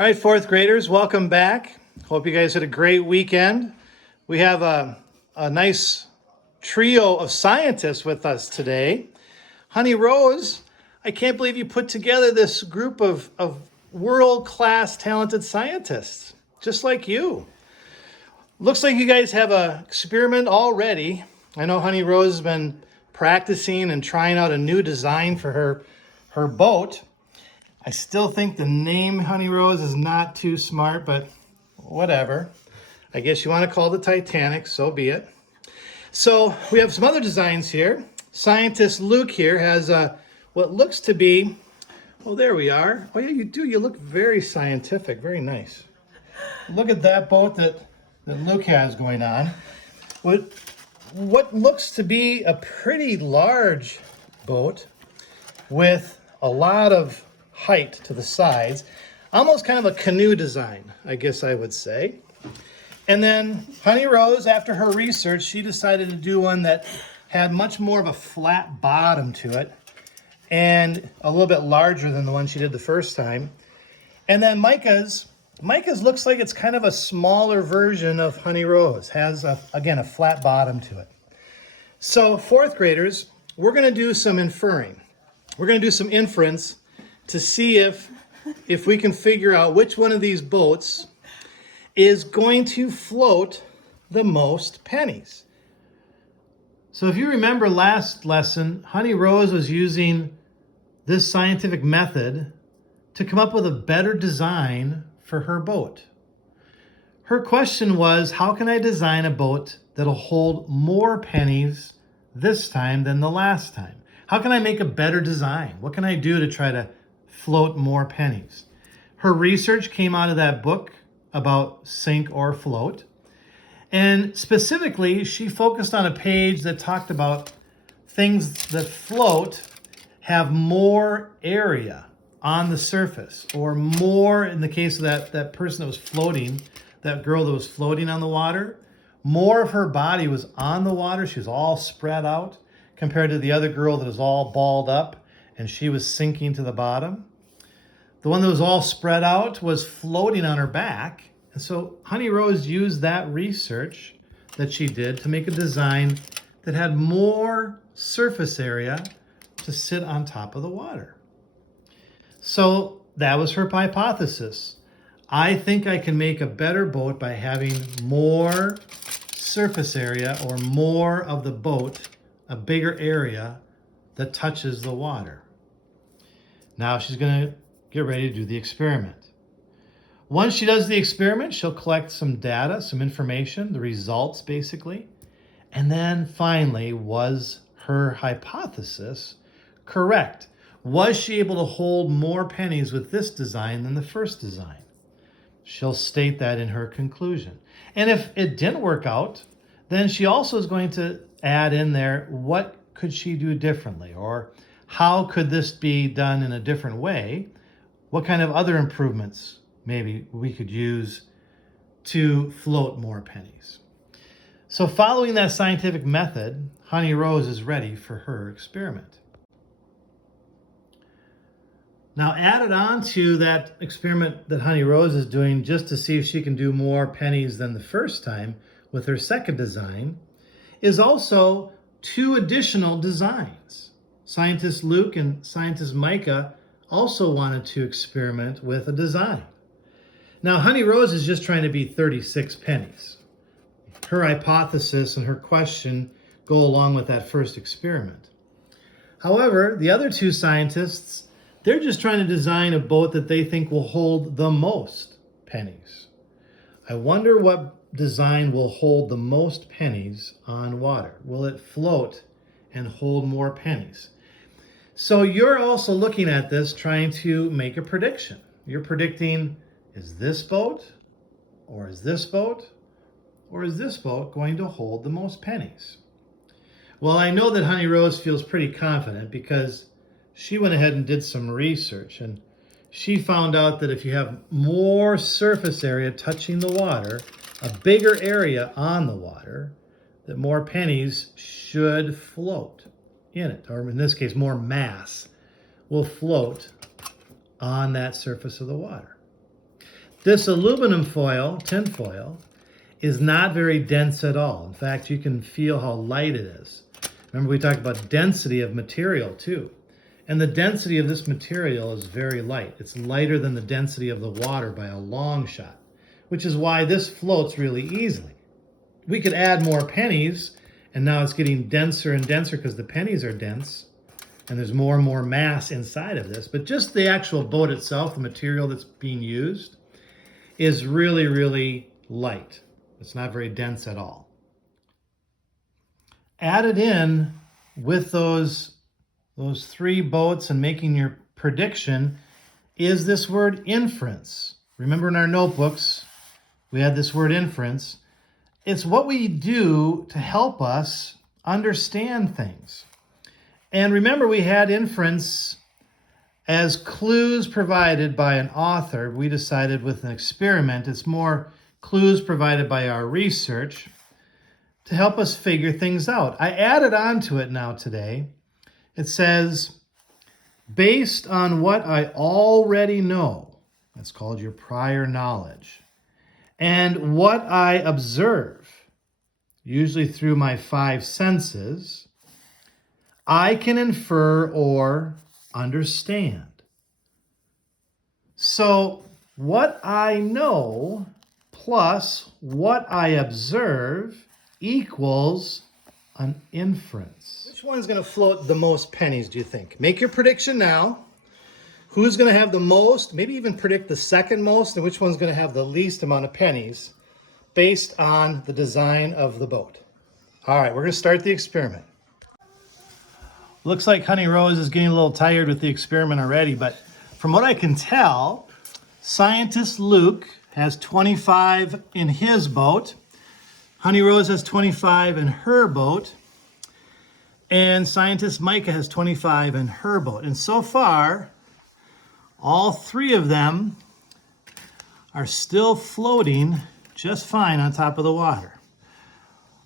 All right, fourth graders, welcome back. Hope you guys had a great weekend. We have a nice trio of scientists with us today. Honey Rose, I can't believe you put together this group of world-class talented scientists, just like you. Looks like you guys have an experiment already. I know Honey Rose has been practicing and trying out a new design for her boat. I still think the name Honey Rose is not too smart, but whatever. I guess you want to call it the Titanic, so be it. So we have some other designs here. Scientist Luke here has what looks to be, oh, there we are. Oh, yeah, you do. You look very scientific, very nice. Look at that boat that Luke has going on. What looks to be a pretty large boat with a lot of height to the sides, almost kind of a canoe design, I guess I would say. And then Honey Rose, after her research, she decided to do one that had much more of a flat bottom to it and a little bit larger than the one she did the first time. And then Micah's looks like it's kind of a smaller version of Honey Rose, has, again, a flat bottom to it. So fourth graders, we're going to do some inferring. We're going to do some inference to see if we can figure out which one of these boats is going to float the most pennies. So if you remember last lesson, Honey Rose was using this scientific method to come up with a better design for her boat. Her question was, how can I design a boat that'll hold more pennies this time than the last time? How can I make a better design? What can I do to try to float more pennies? Her research came out of that book about sink or float. And specifically, she focused on a page that talked about things that float have more area on the surface, or more, in the case of that person that was floating, that girl that was floating on the water, more of her body was on the water. She was all spread out compared to the other girl that was all balled up and she was sinking to the bottom. The one that was all spread out was floating on her back. And so Honey Rose used that research that she did to make a design that had more surface area to sit on top of the water. So that was her hypothesis. I think I can make a better boat by having more surface area, or more of the boat, a bigger area that touches the water. Now she's going to get ready to do the experiment. Once she does the experiment, she'll collect some data, some information, the results basically. And then finally, was her hypothesis correct? Was she able to hold more pennies with this design than the first design? She'll state that in her conclusion. And if it didn't work out, then she also is going to add in there, what could she do differently? Or how could this be done in a different way? What kind of other improvements maybe we could use to float more pennies? So following that scientific method, Honey Rose is ready for her experiment. Now, added on to that experiment that Honey Rose is doing just to see if she can do more pennies than the first time with her second design is also two additional designs. Scientist Luke and scientist Micah also wanted to experiment with a design. Now, Honey Rose is just trying to be 36 pennies. Her hypothesis and her question go along with that first experiment. However, the other two scientists, they're just trying to design a boat that they think will hold the most pennies. I wonder what design will hold the most pennies on water. Will it float and hold more pennies? So you're also looking at this trying to make a prediction. You're predicting, is this boat, or is this boat, or is this boat going to hold the most pennies? Well, I know that Honey Rose feels pretty confident because she went ahead and did some research, and she found out that if you have more surface area touching the water, a bigger area on the water, that more pennies should float in it, or in this case, more mass will float on that surface of the water. This aluminum foil, tin foil, is not very dense at all. In fact, you can feel how light it is. Remember, we talked about density of material too. And the density of this material is very light. It's lighter than the density of the water by a long shot, which is why this floats really easily. We could add more pennies, and now it's getting denser and denser because the pennies are dense, and there's more and more mass inside of this. But just the actual boat itself, the material that's being used, is really, really light. It's not very dense at all. Added in with those three boats and making your prediction is this word inference. Remember in our notebooks, we had this word inference. It's what we do to help us understand things. And remember, we had inference as clues provided by an author. We decided with an experiment, it's more clues provided by our research to help us figure things out. I added on to it now today. It says, based on what I already know, that's called your prior knowledge, and what I observe, usually through my five senses, I can infer or understand. So what I know plus what I observe equals an inference. Which one's going to float the most pennies, do you think? Make your prediction now. Who's going to have the most, maybe even predict the second most, and which one's going to have the least amount of pennies based on the design of the boat. All right, we're going to start the experiment. Looks like Honey Rose is getting a little tired with the experiment already, but from what I can tell, scientist Luke has 25 in his boat. Honey Rose has 25 in her boat. And scientist Micah has 25 in her boat. And so far, all three of them are still floating just fine on top of the water.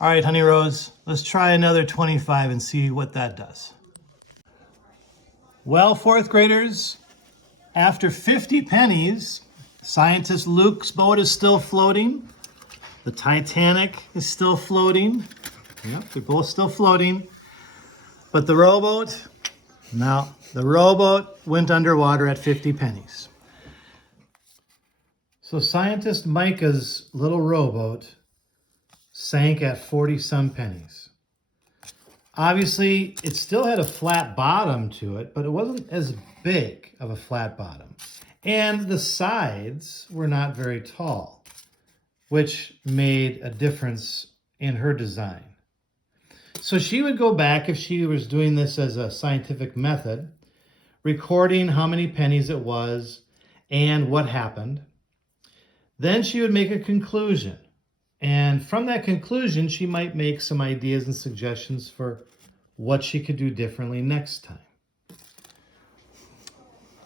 All right, Honey Rose, let's try another 25 and see what that does. Well, fourth graders, after 50 pennies, scientist Luke's boat is still floating. The Titanic is still floating. Yep, they're both still floating. But the rowboat, no, the rowboat went underwater at 50 pennies. So scientist Micah's little rowboat sank at 40-some pennies. Obviously, it still had a flat bottom to it, but it wasn't as big of a flat bottom. And the sides were not very tall, which made a difference in her design. So she would go back, if she was doing this as a scientific method, recording how many pennies it was and what happened. Then she would make a conclusion. And from that conclusion, she might make some ideas and suggestions for what she could do differently next time.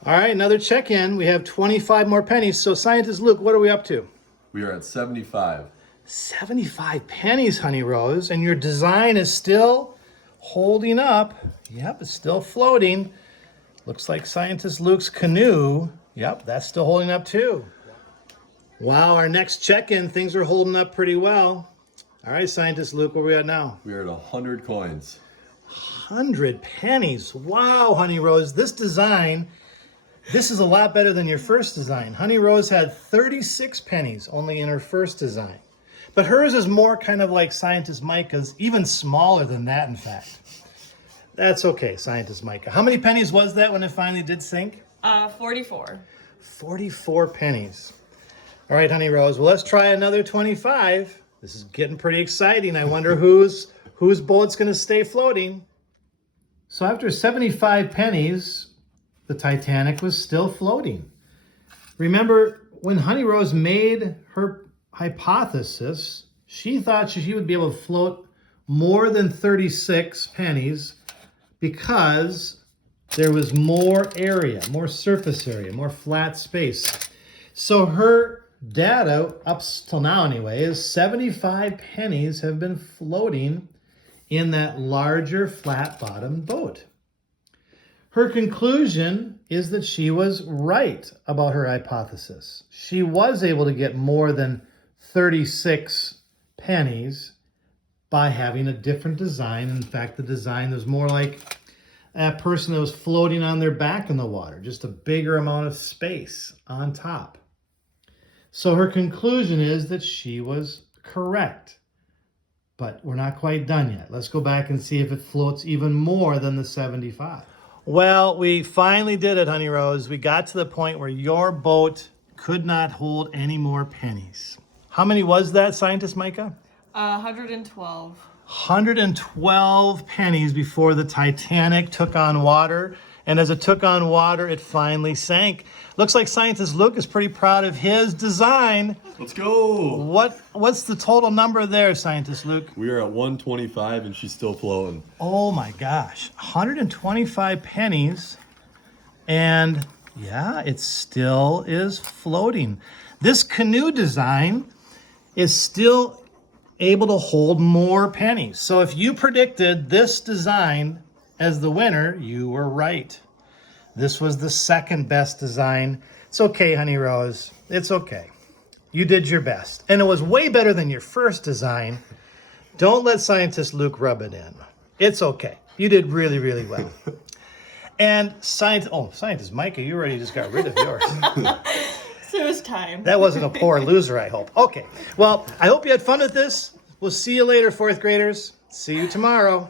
All right, another check-in. We have 25 more pennies. So scientist Luke, what are we up to? We are at 75. 75 pennies, Honey Rose, and your design is still holding up. Yep, it's still floating. Looks like scientist Luke's canoe. Yep, that's still holding up too. Wow, our next check-in, things are holding up pretty well. All right, scientist Luke, where are we at now? We are at 100 coins. 100 pennies. Wow, Honey Rose, this design, this is a lot better than your first design. Honey Rose had 36 pennies only in her first design. But hers is more kind of like scientist Micah's, even smaller than that, in fact. That's okay, scientist Micah. How many pennies was that when it finally did sink? 44. 44 pennies. All right, Honey Rose, well, let's try another 25. This is getting pretty exciting. I wonder whose boat's going to stay floating. So after 75 pennies, the Titanic was still floating. Remember, when Honey Rose made her hypothesis, she thought she would be able to float more than 36 pennies because there was more area, more surface area, more flat space. So her data, up till now anyway, is 75 pennies have been floating in that larger flat bottom boat. Her conclusion is that she was right about her hypothesis. She was able to get more than 36 pennies by having a different design. In fact, the design was more like a person that was floating on their back in the water, just a bigger amount of space on top. So her conclusion is that she was correct. But we're not quite done yet. Let's go back and see if it floats even more than the 75. Well, we finally did it, Honey Rose. We got to the point where your boat could not hold any more pennies. How many was that, Scientist Micah? 112. 112 pennies before the Titanic took on water. And as it took on water, it finally sank. Looks like Scientist Luke is pretty proud of his design. Let's go. What's the total number there, Scientist Luke? We are at 125 and she's still floating. Oh my gosh, 125 pennies. And yeah, it still is floating. This canoe design is still able to hold more pennies. So if you predicted this design as the winner, you were right. This was the second best design. It's okay, Honey Rose. It's okay. You did your best. And it was way better than your first design. Don't let Scientist Luke rub it in. It's okay. You did really, really well. And Scientist Micah, you already just got rid of yours. So it was time. That wasn't a poor loser, I hope. Okay. Well, I hope you had fun with this. We'll see you later, fourth graders. See you tomorrow.